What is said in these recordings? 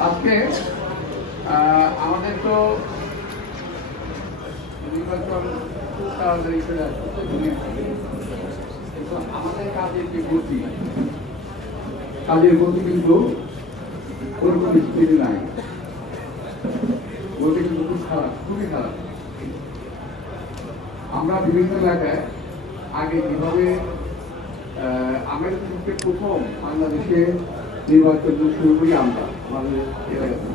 আজকে আমাদের তো আমাদের কাজের যে গতি কাজের গতি কিন্তু স্পিড নাই গতি কিন্তু খুব খারাপ খুবই খারাপ আমরা বিভিন্ন এলাকায় আগে যেভাবে আহ, আমরা প্রথম বাংলাদেশে নির্বাচন শুরু করি আমরা আমাদের এলাকাতে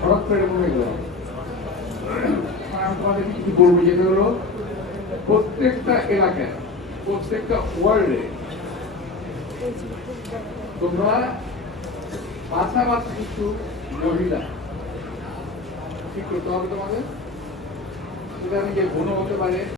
হঠাৎ করে মনে গেল। আমি তোমাদের কিছু বলব যেটা হলো প্রত্যেকটা এলাকায় প্রত্যেকটা ওয়ার্ল্ডে তোমরা পাশাপাশি কিছু মহিলা ঠিক করতে হবে তোমাদের? সেটা নিজে বোনও হতে পারে